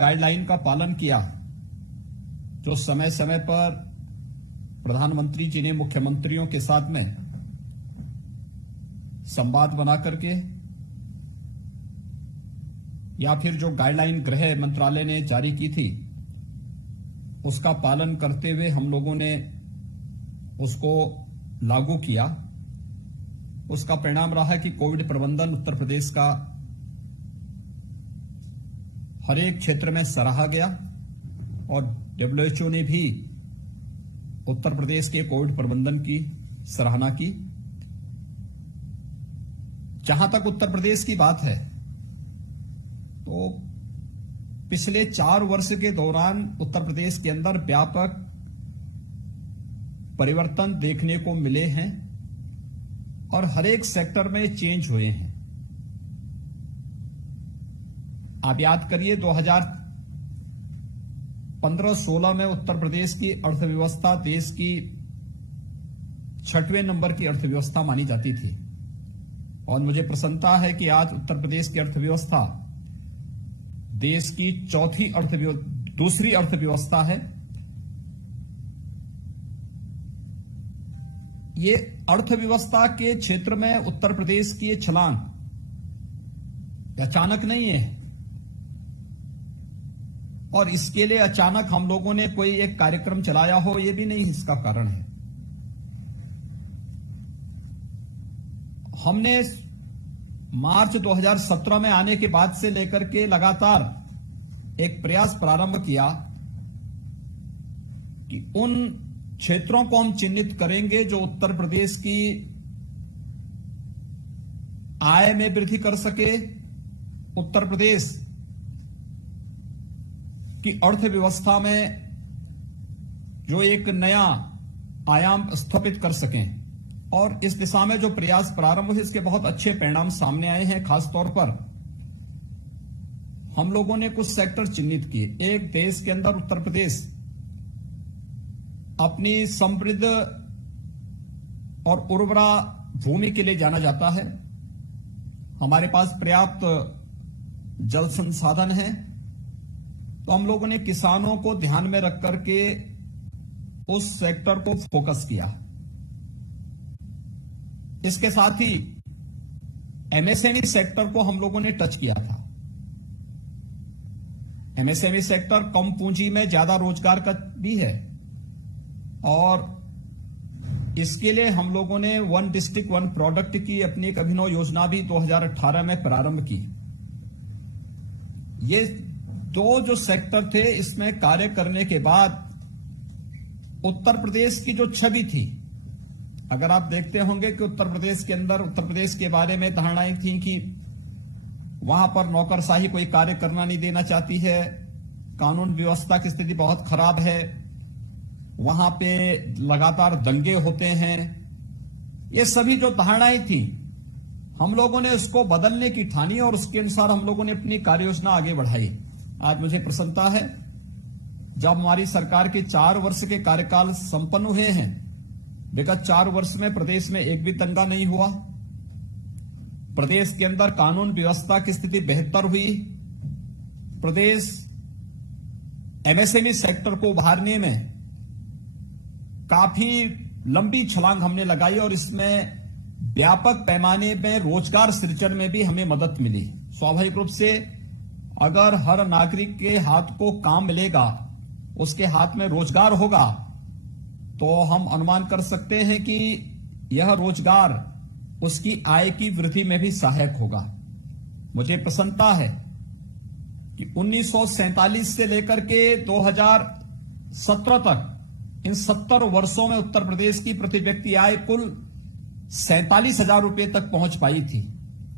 Guideline का पालन किया, जो समय समय पर प्रधानमंत्री जी ने मुख्यमंत्रियों के साथ में संवाद बना करके या फिर जो गाइडलाइन गृह मंत्रालय ने जारी की थी उसका पालन करते हुए हम लोगों ने उसको लागू किया। उसका परिणाम रहा कि कोविड प्रबंधन उत्तर प्रदेश का हर एक क्षेत्र में सराहा गया और WHO ने भी उत्तर प्रदेश के कोविड प्रबंधन की सराहना की। जहां तक उत्तर प्रदेश की बात है तो पिछले 4 वर्ष के दौरान उत्तर प्रदेश के अंदर व्यापक परिवर्तन देखने को मिले हैं और हर एक सेक्टर में चेंज हुए हैं। आप याद करिए 2015-16 में उत्तर प्रदेश की अर्थव्यवस्था देश की 6वें नंबर की अर्थव्यवस्था मानी जाती थी और मुझे प्रसन्नता है कि आज उत्तर प्रदेश की अर्थव्यवस्था देश की दूसरी अर्थव्यवस्था है। ये अर्थव्यवस्था के क्षेत्र में उत्तर प्रदेश की ये छलांग अचानक नहीं है और इसके लिए अचानक हम लोगों ने कोई एक कार्यक्रम चलाया हो, ये भी नहीं इसका कारण है। हमने मार्च 2017 में आने के बाद से लेकर के लगातार एक प्रयास प्रारंभ किया कि उन क्षेत्रों को हम चिन्हित करेंगे जो उत्तर प्रदेश की आय में वृद्धि कर सके, उत्तर प्रदेश की अर्थव्यवस्था में जो एक नया आयाम स्थापित कर सकें। और इस दिशा में जो प्रयास प्रारंभ हुए इसके बहुत अच्छे परिणाम सामने आए हैं। खासतौर पर हम लोगों ने कुछ सेक्टर चिन्हित किए। एक, देश के अंदर उत्तर प्रदेश अपनी समृद्ध और उर्वरा भूमि के लिए जाना जाता है। हमारे पास पर्याप्त जल संसाधन है, तो हम लोगों ने किसानों को ध्यान में रख करके उस सेक्टर को फोकस किया। इसके साथ ही MSME सेक्टर को हम लोगों ने टच किया था। MSME सेक्टर कम पूंजी में ज्यादा रोजगार का भी है और इसके लिए हम लोगों ने वन डिस्ट्रिक्ट वन प्रोडक्ट की अपनी एक अभिनव योजना भी 2018 में प्रारंभ की। ये दो जो सेक्टर थे, इसमें कार्य करने के बाद उत्तर प्रदेश की जो छवि थी, अगर आप देखते होंगे कि उत्तर प्रदेश के अंदर उत्तर प्रदेश के बारे में धारणाएं थी कि वहां पर नौकरशाही कोई कार्य करना नहीं देना चाहती है, कानून व्यवस्था की स्थिति बहुत खराब है, वहां पे लगातार दंगे होते हैं। ये सभी जो धारणाएं थी हम लोगों ने उसको बदलने की ठानी और उसके अनुसार हम लोगों ने अपनी कार्य योजना आगे बढ़ाई। आज मुझे प्रसन्नता है जब हमारी सरकार के 4 वर्ष के कार्यकाल संपन्न हुए हैं, विगत 4 वर्ष में प्रदेश में एक भी दंगा नहीं हुआ। प्रदेश के अंदर कानून व्यवस्था की स्थिति बेहतर हुई। प्रदेश MSME सेक्टर को उभारने में काफी लंबी छलांग हमने लगाई और इसमें व्यापक पैमाने में रोजगार सृजन में भी हमें मदद मिली। स्वाभाविक रूप से अगर हर नागरिक के हाथ को काम मिलेगा, उसके हाथ में रोजगार होगा, तो हम अनुमान कर सकते हैं कि यह रोजगार उसकी आय की वृद्धि में भी सहायक होगा। मुझे प्रसन्नता है कि 1947 से लेकर के 2017 तक इन 70 वर्षों में उत्तर प्रदेश की प्रति व्यक्ति आय कुल 47,000 रुपए तक पहुंच पाई थी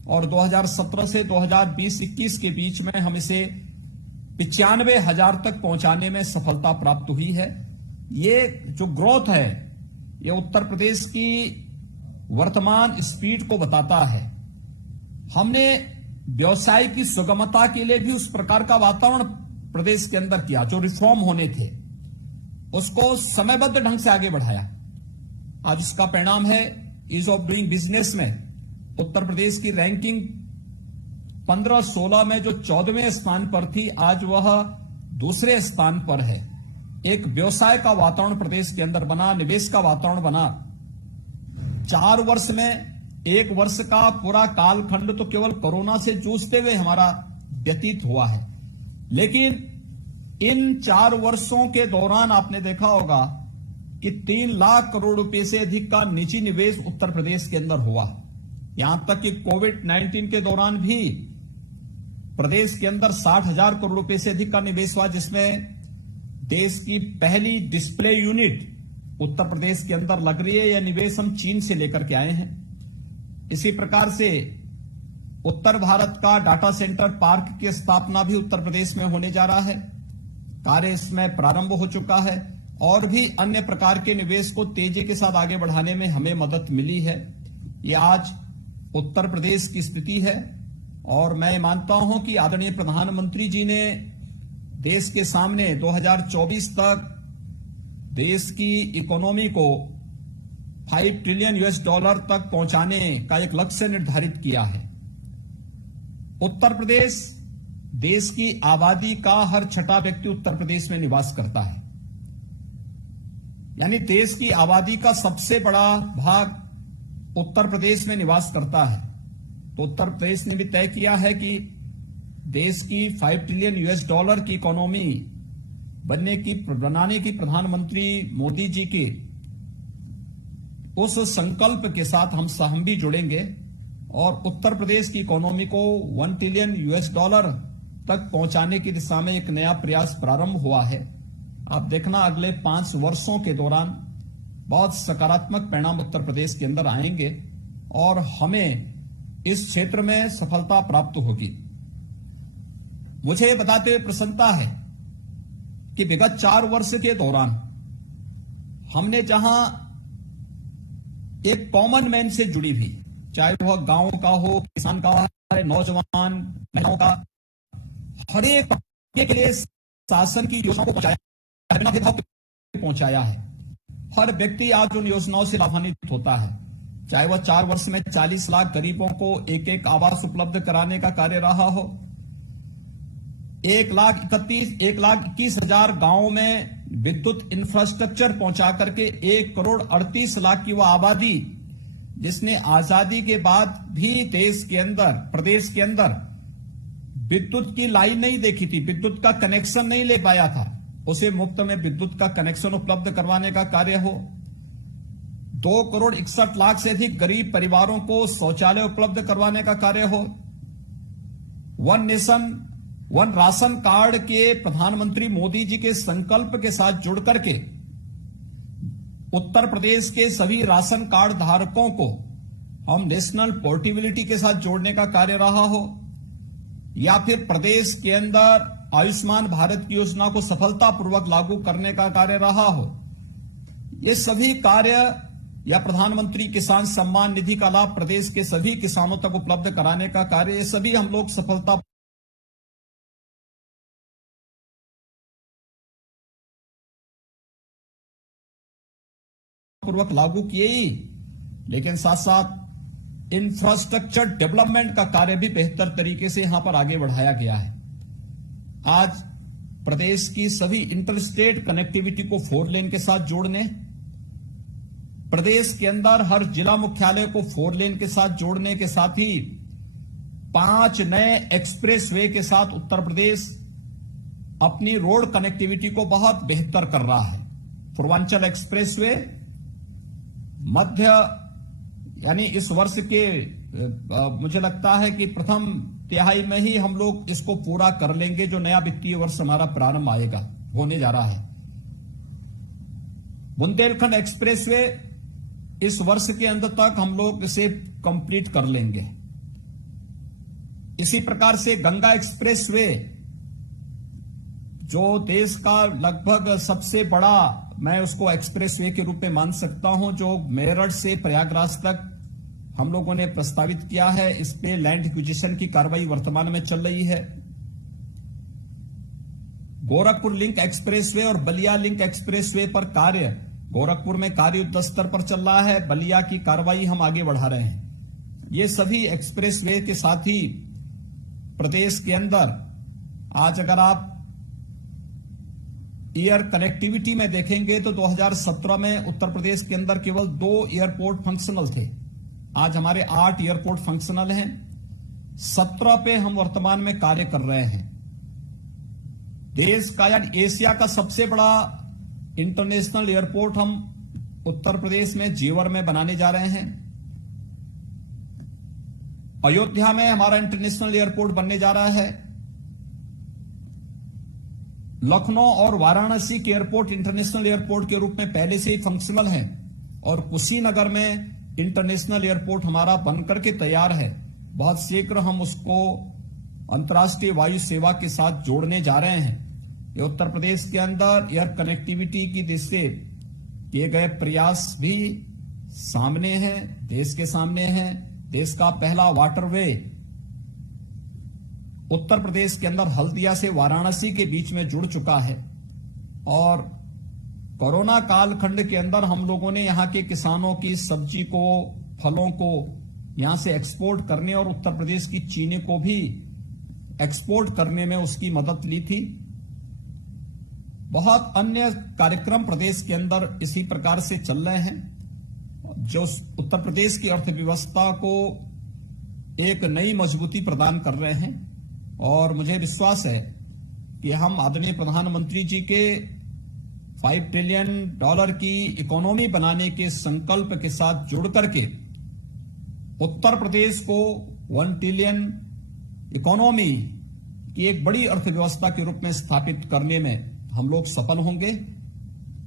और 2017 से 2020-21 के बीच में हम इसे 95,000 तक पहुंचाने में सफलता प्राप्त हुई है। ये जो ग्रोथ है ये उत्तर प्रदेश की वर्तमान स्पीड को बताता है। हमने व्यवसाय की सुगमता के लिए भी उस प्रकार का वातावरण प्रदेश के अंदर किया, जो रिफॉर्म होने थे उसको समयबद्ध ढंग से आगे बढ़ाया। आज इसका परिणाम है ईज ऑफ डूइंग बिजनेस में उत्तर प्रदेश की रैंकिंग 15-16 में जो 14वें स्थान पर थी, आज वह दूसरे स्थान पर है। एक व्यवसाय का वातावरण प्रदेश के अंदर बना, निवेश का वातावरण बना। 4 वर्ष में 1 वर्ष का पूरा कालखंड तो केवल कोरोना से जूझते हुए हमारा व्यतीत हुआ है, लेकिन इन 4 वर्षों के दौरान आपने देखा होगा कि 3 लाख करोड़ रुपए से अधिक का निजी निवेश उत्तर प्रदेश के अंदर हुआ। यहां तक कि कोविड-19 के दौरान भी प्रदेश के अंदर 60,000 करोड़ रुपए से अधिक का निवेश हुआ, जिसमें देश की पहली डिस्प्ले यूनिट उत्तर प्रदेश के अंदर लग रही है। यह निवेश हम चीन से लेकर के आए हैं। इसी प्रकार से उत्तर भारत का डाटा सेंटर पार्क की स्थापना भी उत्तर प्रदेश में होने जा रहा है। कार्य इसमें प्रारंभ हो चुका है और भी अन्य प्रकार के निवेश को तेजी के साथ आगे बढ़ाने में हमें मदद मिली है। यह आज उत्तर प्रदेश की स्थिति है और मैं मानता हूं कि आदरणीय प्रधानमंत्री जी ने देश के सामने 2024 तक देश की इकोनॉमी को $5 ट्रिलियन तक पहुंचाने का एक लक्ष्य निर्धारित किया है। उत्तर प्रदेश देश की आबादी का हर छठा व्यक्ति उत्तर प्रदेश में निवास करता है, यानी देश की आबादी का सबसे बड़ा भाग उत्तर प्रदेश में निवास करता है। तो उत्तर प्रदेश ने भी तय किया है कि देश की $5 ट्रिलियन की इकोनॉमी बनाने की प्रधानमंत्री मोदी जी के उस संकल्प के साथ हम भी जुड़ेंगे और उत्तर प्रदेश की इकोनॉमी को $1 ट्रिलियन तक पहुंचाने की दिशा में एक नया प्रयास प्रारंभ हुआ है। आप देखना अगले 5 वर्षों के दौरान बहुत सकारात्मक परिणाम उत्तर प्रदेश के अंदर आएंगे और हमें इस क्षेत्र में सफलता प्राप्त होगी। मुझे बताते हुए प्रसन्नता है कि विगत 4 वर्ष के दौरान हमने जहां एक कॉमन मैन से जुड़ी भी, चाहे वह गांव का हो, किसान का हो, नौजवान, महिलाओं का, हर एक के लिए शासन की योजनाओं को पहुंचाया है। हर व्यक्ति आज उन योजनाओं से लाभान्वित होता है, चाहे वह 4 वर्ष में 40 लाख गरीबों को एक आवास उपलब्ध कराने का कार्य रहा हो, 1,21,000 गांवों में विद्युत इंफ्रास्ट्रक्चर पहुंचा करके 1,38,00,000 की वह आबादी जिसने आजादी के बाद भी देश के अंदर, प्रदेश के अंदर विद्युत की लाइन नहीं देखी थी, विद्युत का कनेक्शन नहीं ले पाया था, उसे मुफ्त में विद्युत का कनेक्शन उपलब्ध करवाने का कार्य हो। 2,61,00,000 से अधिक गरीब परिवारों को शौचालय उपलब्ध करवाने का कार्य हो। One nation one ration card के प्रधानमंत्री मोदी जी के संकल्प के साथ जुड़ करके उत्तर प्रदेश के सभी राशन कार्ड धारकों को हम नेशनल पोर्टेबिलिटी के साथ जोड़ने का कार्य रहा हो, या फिर प्रदेश के अंदर आयुष्मान भारत की योजना को सफलतापूर्वक लागू करने का कार्य रहा हो। ये सभी कार्य या प्रधानमंत्री किसान सम्मान निधि का लाभ प्रदेश के सभी किसानों तक उपलब्ध कराने का कार्य, ये सभी हम लोग सफलता पूर्वक लागू किए ही, लेकिन साथ साथ इंफ्रास्ट्रक्चर डेवलपमेंट का कार्य भी बेहतर तरीके से यहां पर आगे बढ़ाया गया है। आज प्रदेश की सभी इंटरस्टेट कनेक्टिविटी को 4 लेन के साथ जोड़ने, प्रदेश के अंदर हर जिला मुख्यालय को 4 लेन के साथ जोड़ने के साथ ही 5 नए एक्सप्रेसवे के साथ उत्तर प्रदेश अपनी रोड कनेक्टिविटी को बहुत बेहतर कर रहा है। पूर्वांचल एक्सप्रेसवे मध्य, यानी इस वर्ष के मुझे लगता है कि प्रथम तिहाई में ही हम लोग इसको पूरा कर लेंगे, जो नया वित्तीय वर्ष हमारा प्रारंभ होने जा रहा है। बुंदेलखंड एक्सप्रेसवे इस वर्ष के अंत तक हम लोग इसे कंप्लीट कर लेंगे। इसी प्रकार से गंगा एक्सप्रेसवे, जो देश का लगभग सबसे बड़ा, मैं उसको एक्सप्रेसवे के रूप में मान सकता हूं, जो मेरठ से प्रयागराज तक हम लोगों ने प्रस्तावित किया है। इस पे लैंड एक्विजिशन की कार्रवाई वर्तमान में चल रही है। गोरखपुर लिंक एक्सप्रेसवे और बलिया लिंक एक्सप्रेसवे पर कार्य, गोरखपुर में कार्य युद्ध स्तर पर चल रहा है, बलिया की कार्रवाई हम आगे बढ़ा रहे हैं। ये सभी एक्सप्रेसवे के साथ ही प्रदेश के अंदर आज अगर आप एयर कनेक्टिविटी में देखेंगे तो 2017 में उत्तर प्रदेश के अंदर केवल 2 एयरपोर्ट फंक्शनल थे। आज हमारे 8 एयरपोर्ट फंक्शनल हैं। 17 पे हम वर्तमान में कार्य कर रहे हैं। देश का यानी एशिया का सबसे बड़ा इंटरनेशनल एयरपोर्ट हम उत्तर प्रदेश में जेवर में बनाने जा रहे हैं। अयोध्या में हमारा इंटरनेशनल एयरपोर्ट बनने जा रहा है। लखनऊ और वाराणसी के एयरपोर्ट इंटरनेशनल एयरपोर्ट के रूप में पहले से ही फंक्शनल हैं और कुशीनगर में इंटरनेशनल एयरपोर्ट हमारा बनकर के तैयार है। बहुत शीघ्र हम उसको अंतर्राष्ट्रीय वायु सेवा के साथ जोड़ने जा रहे हैं। ये उत्तर प्रदेश के अंदर एयर कनेक्टिविटी की दिशा से किए गए प्रयास भी सामने हैं, देश के सामने हैं। देश का पहला वाटरवे उत्तर प्रदेश के अंदर हल्दिया से वाराणसी के बीच में जुड़ चुका है और कोरोना कालखंड के अंदर हम लोगों ने यहां के किसानों की सब्जी को, फलों को यहां से एक्सपोर्ट करने और उत्तर प्रदेश की चीनी को भी एक्सपोर्ट करने में उसकी मदद ली थी। बहुत अन्य कार्यक्रम प्रदेश के अंदर इसी प्रकार से चल रहे हैं जो उत्तर प्रदेश की अर्थव्यवस्था को एक नई मजबूती प्रदान कर रहे हैं और मुझे विश्वास है कि हम आदरणीय प्रधानमंत्री जी के $5 ट्रिलियन की इकोनॉमी बनाने के संकल्प के साथ जुड़ करके उत्तर प्रदेश को 1 ट्रिलियन इकोनॉमी की एक बड़ी अर्थव्यवस्था के रूप में स्थापित करने में हम लोग सफल होंगे।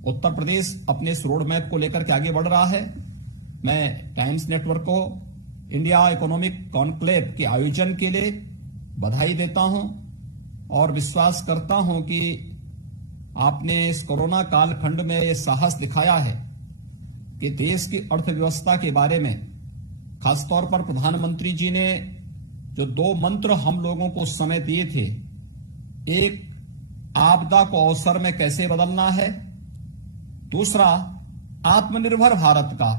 उत्तर प्रदेश अपने इस रोड मैप को लेकर के आगे बढ़ रहा है। मैं टाइम्स नेटवर्क को इंडिया इकोनॉमिक कॉन्क्लेव के आयोजन के लिए बधाई देता हूं और विश्वास करता हूं कि आपने इस कोरोना कालखंड में यह साहस दिखाया है कि देश की अर्थव्यवस्था के बारे में खासतौर पर प्रधानमंत्री जी ने जो 2 मंत्र हम लोगों को उस समय दिए थे, एक आपदा को अवसर में कैसे बदलना है, दूसरा आत्मनिर्भर भारत का।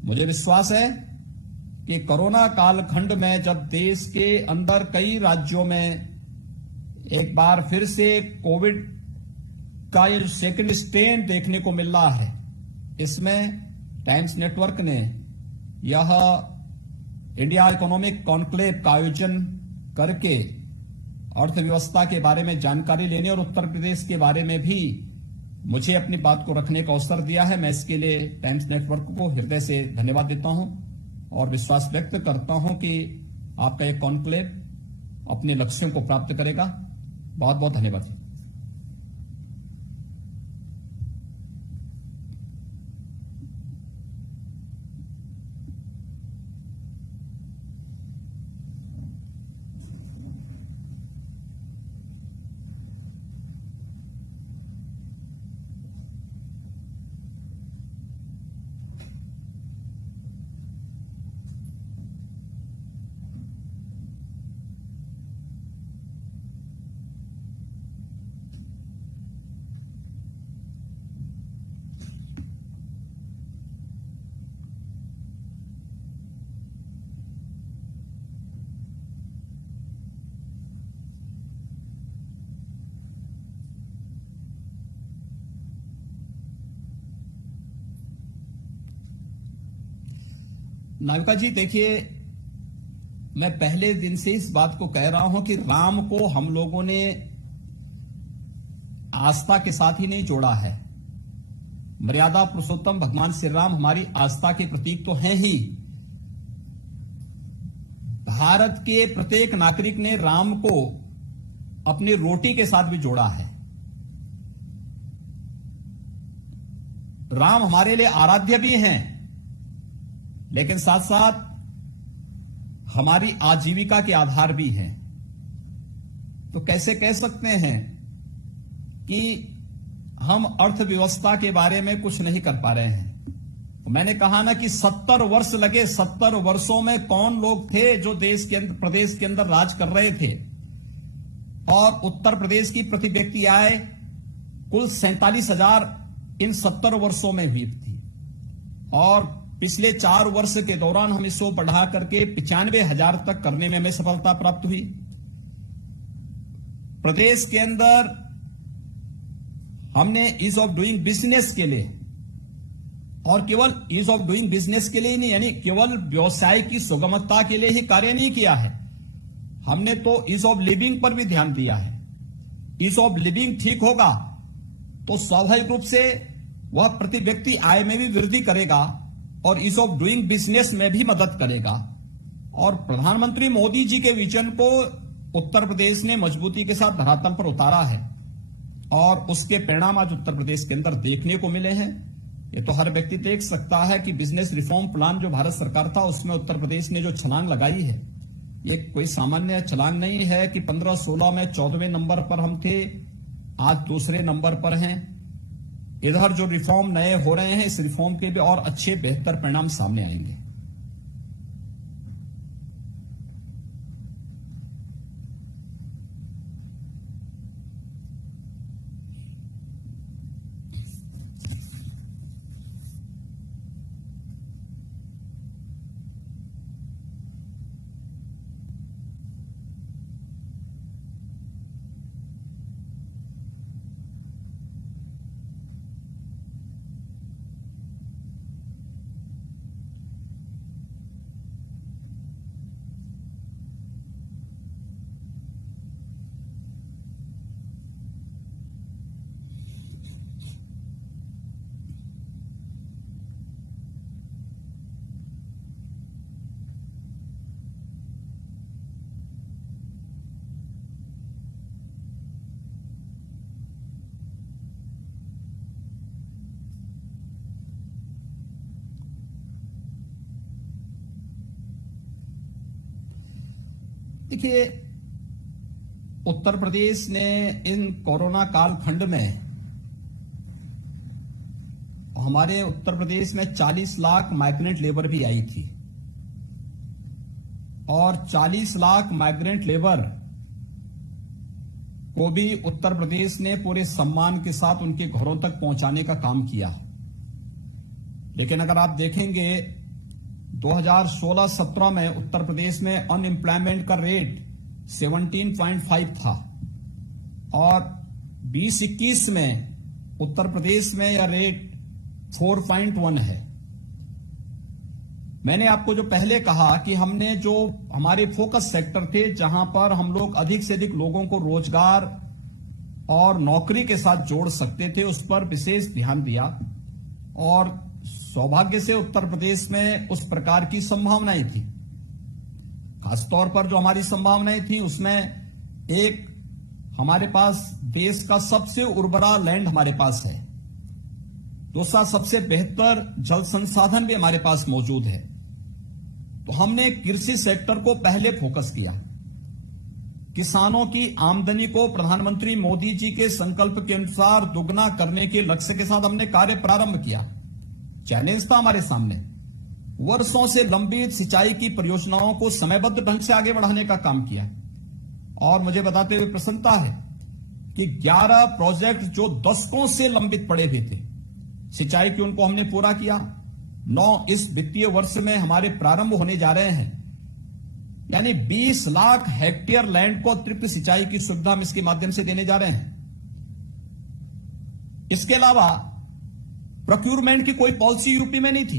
मुझे विश्वास है कि कोरोना कालखंड में जब देश के अंदर कई राज्यों में एक बार फिर से कोविड का ये सेकंड स्ट्रेन देखने को मिल रहा है, इसमें टाइम्स नेटवर्क ने यह इंडिया इकोनॉमिक कॉन्क्लेव का आयोजन करके अर्थव्यवस्था के बारे में जानकारी लेने और उत्तर प्रदेश के बारे में भी मुझे अपनी बात को रखने का अवसर दिया है। मैं इसके लिए टाइम्स नेटवर्क को हृदय से धन्यवाद देता हूं और विश्वास व्यक्त करता हूं कि आपका एक कॉन्क्लेव अपने लक्ष्यों को प्राप्त करेगा। बहुत बहुत धन्यवाद। नाविका जी, देखिए, मैं पहले दिन से इस बात को कह रहा हूं कि राम को हम लोगों ने आस्था के साथ ही नहीं जोड़ा है। मर्यादा पुरुषोत्तम भगवान श्री राम हमारी आस्था के प्रतीक तो हैं ही। भारत के प्रत्येक नागरिक ने राम को अपनी रोटी के साथ भी जोड़ा है। राम हमारे लिए आराध्य भी हैं, लेकिन साथ साथ हमारी आजीविका के आधार भी हैं। तो कैसे कह सकते हैं कि हम अर्थव्यवस्था के बारे में कुछ नहीं कर पा रहे हैं? तो मैंने कहा ना कि 70 वर्ष लगे। 70 वर्षों में कौन लोग थे जो देश के अंदर, प्रदेश के अंदर राज कर रहे थे? और उत्तर प्रदेश की प्रति व्यक्ति आय कुल 47,000 इन 70 वर्षों में हुई थी और पिछले 4 वर्ष के दौरान हम इसको बढ़ा करके 95,000 तक करने में हमें सफलता प्राप्त हुई। प्रदेश के अंदर हमने ईज ऑफ डूइंग बिजनेस के लिए, और केवल ईज ऑफ डूइंग बिजनेस के लिए नहीं, यानी केवल व्यवसाय की सुगमता के लिए ही कार्य नहीं किया है, हमने तो ईज ऑफ लिविंग पर भी ध्यान दिया है। ईज ऑफ लिविंग ठीक होगा तो स्वाभाविक रूप से वह प्रति व्यक्ति आय में भी वृद्धि करेगा और ईज ऑफ डूइंग बिजनेस में भी मदद करेगा। और प्रधानमंत्री मोदी जी के विजन को उत्तर प्रदेश ने मजबूती के साथ धरातल पर उतारा है और उसके परिणाम आज उत्तर प्रदेश के अंदर देखने को मिले हैं। ये तो हर व्यक्ति देख सकता है कि बिजनेस रिफॉर्म प्लान जो भारत सरकार था उसमें उत्तर प्रदेश ने जो छलांग लगाई है, ये कोई सामान्य छलांग नहीं है कि 15-16 में 14वें नंबर पर हम थे, आज दूसरे नंबर पर हैं। इधर जो रिफॉर्म नए हो रहे हैं, इस रिफॉर्म के भी और अच्छे बेहतर परिणाम सामने आएंगे। देखिए, उत्तर प्रदेश ने इन कोरोना कालखंड में, हमारे उत्तर प्रदेश में 40 लाख माइग्रेंट लेबर भी आई थी और 40 लाख माइग्रेंट लेबर को भी उत्तर प्रदेश ने पूरे सम्मान के साथ उनके घरों तक पहुंचाने का काम किया। लेकिन अगर आप देखेंगे 2016-17 में उत्तर प्रदेश में अनएम्प्लॉयमेंट का रेट 17.5 था और 2021 में उत्तर प्रदेश में यह रेट 4.1 है। मैंने आपको जो पहले कहा कि हमने जो हमारे फोकस सेक्टर थे, जहां पर हम लोग अधिक से अधिक लोगों को रोजगार और नौकरी के साथ जोड़ सकते थे, उस पर विशेष ध्यान दिया और सौभाग्य से उत्तर प्रदेश में उस प्रकार की संभावनाएं थी। खासतौर पर जो हमारी संभावनाएं थी उसमें एक, हमारे पास देश का सबसे उर्वरा लैंड हमारे पास है, दूसरा सबसे बेहतर जल संसाधन भी हमारे पास मौजूद है। तो हमने कृषि सेक्टर को पहले फोकस किया। किसानों की आमदनी को प्रधानमंत्री मोदी जी के संकल्प के अनुसार दुगना करने के लक्ष्य के साथ हमने कार्य प्रारंभ किया। चैलेंज था हमारे सामने, वर्षों से लंबित सिंचाई की परियोजनाओं को समयबद्ध ढंग से आगे बढ़ाने का काम किया और मुझे बताते हुए प्रसन्नता है कि 11 प्रोजेक्ट जो दशकों से लंबित पड़े हुए थे सिंचाई की, उनको हमने पूरा किया। 9 इस वित्तीय वर्ष में हमारे प्रारंभ होने जा रहे हैं, यानी 20 लाख हेक्टेयर लैंड को अतिरिक्त सिंचाई की सुविधा हम इसके माध्यम से देने जा रहे हैं। इसके अलावा प्रोक्यूरमेंट की कोई पॉलिसी यूपी में नहीं थी।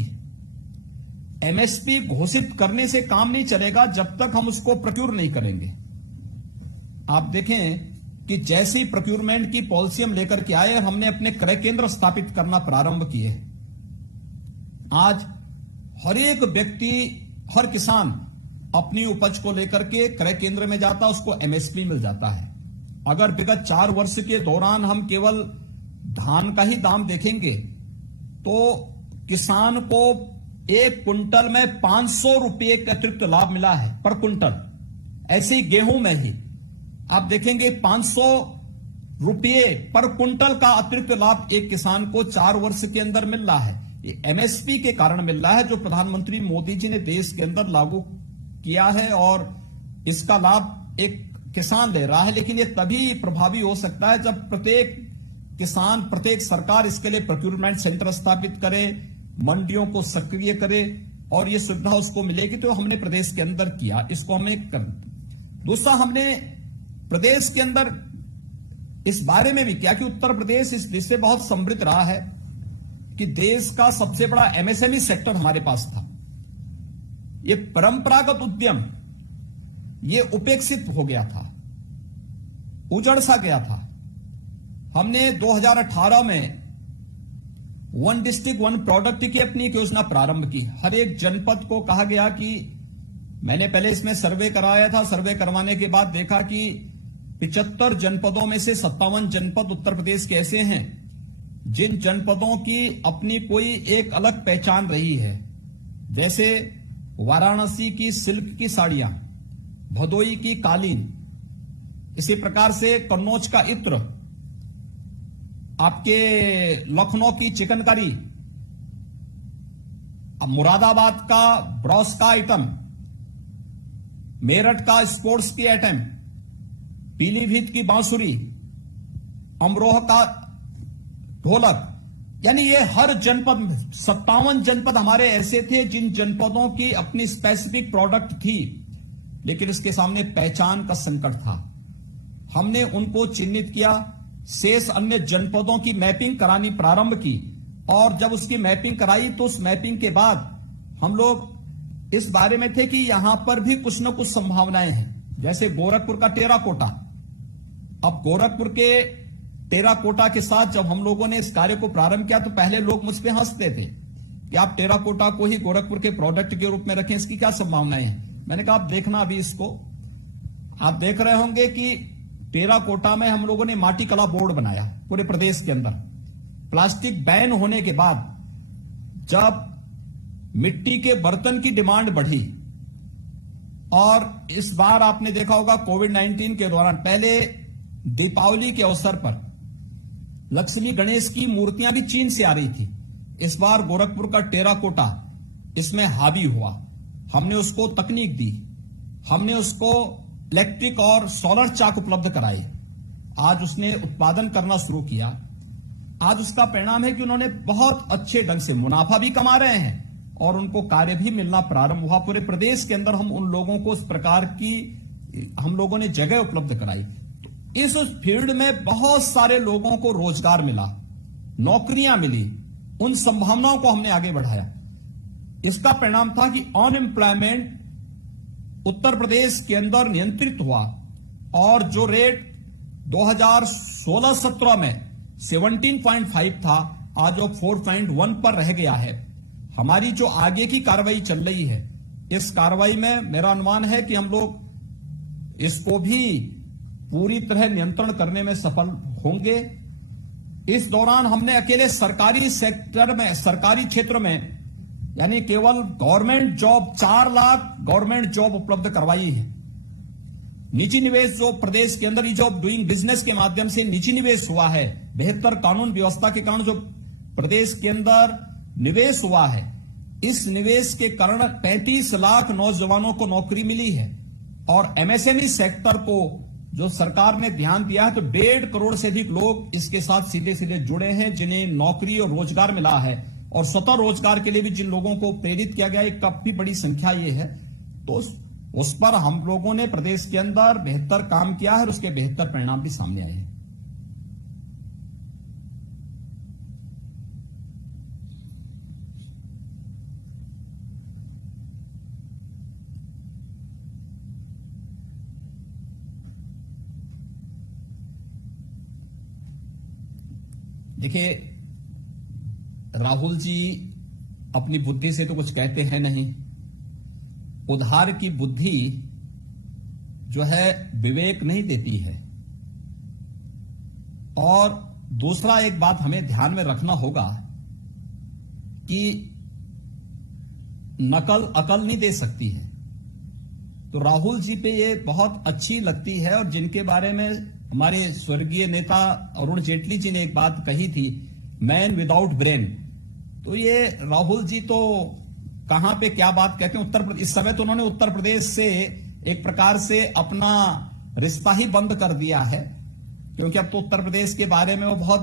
एमएसपी घोषित करने से काम नहीं चलेगा जब तक हम उसको प्रोक्यूर नहीं करेंगे। आप देखें कि जैसी प्रोक्यूरमेंट की पॉलिसी हम लेकर के आए, हमने अपने क्रय केंद्र स्थापित करना प्रारंभ किए। आज हर एक व्यक्ति, हर किसान अपनी उपज को लेकर के क्रय केंद्र में जाता, उसको एमएसपी मिल जाता है। अगर विगत 4 वर्ष के दौरान हम केवल धान का ही दाम देखेंगे तो किसान को 1 कुंटल में 500 रुपये का अतिरिक्त लाभ मिला है पर कुंटल। ऐसे ही गेहूं में ही आप देखेंगे 500 रुपये पर कुंटल का अतिरिक्त लाभ एक किसान को 4 वर्ष के अंदर मिल रहा है। ये एमएसपी के कारण मिल रहा है, जो प्रधानमंत्री मोदी जी ने देश के अंदर लागू किया है और इसका लाभ एक किसान ले रहा है। लेकिन ये तभी प्रभावी हो सकता है जब प्रत्येक किसान, प्रत्येक सरकार इसके लिए प्रोक्यूरमेंट सेंटर स्थापित करे, मंडियों को सक्रिय करे और ये सुविधा उसको मिलेगी, तो हमने प्रदेश के अंदर किया, इसको हमें कर। दूसरा, हमने प्रदेश के अंदर इस बारे में भी किया कि उत्तर प्रदेश इस दिशा से बहुत समृद्ध रहा है कि देश का सबसे बड़ा एमएसएमई सेक्टर हमारे पास था। ये परंपरागत उद्यम ये उपेक्षित हो गया था, उजड़ सा गया था। हमने 2018 में वन डिस्ट्रिक्ट वन प्रोडक्ट की अपनी एक योजना प्रारंभ की। हर एक जनपद को कहा गया कि मैंने पहले इसमें सर्वे कराया था, सर्वे करवाने के बाद देखा कि 75 जनपदों में से 57 जनपद उत्तर प्रदेश के ऐसे हैं जिन जनपदों की अपनी कोई एक अलग पहचान रही है। जैसे वाराणसी की सिल्क की साड़ियां, भदोई की कालीन, इसी प्रकार से कन्नौज का इत्र, आपके लखनऊ की चिकनकारी, मुरादाबाद का ब्रॉस का आइटम, मेरठ का स्पोर्ट्स की आइटम, पीलीभीत की बांसुरी, अमरोह का ढोलक, यानी ये हर जनपद में 57 जनपद हमारे ऐसे थे जिन जनपदों की अपनी स्पेसिफिक प्रोडक्ट थी, लेकिन इसके सामने पहचान का संकट था। हमने उनको चिन्हित किया, शेष अन्य जनपदों की मैपिंग करानी प्रारंभ की, और जब उसकी मैपिंग कराई तो उस मैपिंग के बाद हम लोग इस बारे में थे कि यहां पर भी कुछ न कुछ संभावनाएं हैं। जैसे गोरखपुर का टेराकोटा, अब गोरखपुर के टेराकोटा के साथ जब हम लोगों ने इस कार्य को प्रारंभ किया तो पहले लोग मुझ पे हंसते थे कि आप टेराकोटा को ही गोरखपुर के प्रोडक्ट के रूप में रखें, इसकी क्या संभावनाएं हैं। मैंने कहा आप देखना, अभी इसको आप देख रहे होंगे कि टेराकोटा में हम लोगों ने माटी कला बोर्ड बनाया पूरे प्रदेश के अंदर। प्लास्टिक बैन होने के बाद जब मिट्टी के बर्तन की डिमांड बढ़ी, और इस बार आपने देखा होगा कोविड-19 के दौरान, पहले दीपावली के अवसर पर लक्ष्मी गणेश की मूर्तियां भी चीन से आ रही थी। इस बार गोरखपुर का टेराकोटा इसमें हावी हुआ। हमने उसको तकनीक दी, हमने उसको इलेक्ट्रिक और सोलर चाक उपलब्ध कराए। आज उसने उत्पादन करना शुरू किया। आज उसका परिणाम है कि उन्होंने बहुत अच्छे ढंग से मुनाफा भी कमा रहे हैं और उनको कार्य भी मिलना प्रारंभ हुआ। पूरे प्रदेश के अंदर हम उन लोगों को इस प्रकार की हम लोगों ने जगह उपलब्ध कराई। तो इस फील्ड में बहुत सारे लोगों को रोजगार मिला, नौकरियां मिली, उन संभावनाओं को हमने आगे बढ़ाया। इसका परिणाम था कि अनएम्प्लॉयमेंट उत्तर प्रदेश के अंदर नियंत्रित हुआ, और जो रेट 2016-17 में 17.5 था, आज वो 4.1 पर रह गया है। हमारी जो आगे की कार्रवाई चल रही है, इस कार्रवाई में मेरा अनुमान है कि हम लोग इसको भी पूरी तरह नियंत्रण करने में सफल होंगे। इस दौरान हमने अकेले सरकारी सेक्टर में, सरकारी क्षेत्र में, यानी केवल government job 4 lakh government job उपलब्ध करवाई है। निजी निवेश जो प्रदेश के अंदर ईज ऑफ डूइंग बिजनेस के माध्यम से निजी निवेश हुआ है, बेहतर कानून व्यवस्था के कारण जो प्रदेश के अंदर निवेश हुआ है, इस निवेश के कारण 35 लाख नौजवानों को नौकरी मिली है। और एमएसएमई सेक्टर को जो सरकार ने ध्यान दिया है, तो 1.5 करोड़ से अधिक लोग इसके साथ सीधे सीधे जुड़े हैं जिन्हें नौकरी और रोजगार मिला है। और स्वतः रोजगार के लिए भी जिन लोगों को प्रेरित किया गया, एक काफी बड़ी संख्या ये है। तो उस पर हम लोगों ने प्रदेश के अंदर बेहतर काम किया है और उसके बेहतर परिणाम भी सामने आए हैं। देखिए, राहुल जी अपनी बुद्धि से तो कुछ कहते हैं नहीं। उधार की बुद्धि जो है विवेक नहीं देती है। और दूसरा एक बात हमें ध्यान में रखना होगा कि नकल अकल नहीं दे सकती है। तो राहुल जी पे ये बहुत अच्छी लगती है, और जिनके बारे में हमारे स्वर्गीय नेता अरुण जेटली जी ने एक बात कही थी, मैन विदाउट ब्रेन। तो ये राहुल जी तो कहां पे क्या बात कहते हैं। उत्तर प्रदेश, इस समय तो उन्होंने उत्तर प्रदेश से एक प्रकार से अपना रिश्ता ही बंद कर दिया है, क्योंकि अब तो उत्तर प्रदेश के बारे में वो बहुत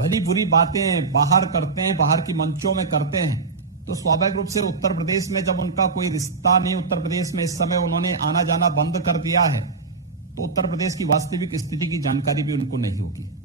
भली बुरी बातें बाहर करते हैं, बाहर की मंचों में करते हैं, तो स्वाभाविक रूप से उत्तर प्रदेश में जब उनका कोई रिश्ता नहीं, उत्तर प्रदेश में इस समय उन्होंने आना जाना बंद कर दिया है, तो उत्तर प्रदेश की वास्तविक स्थिति की जानकारी भी उनको नहीं होगी।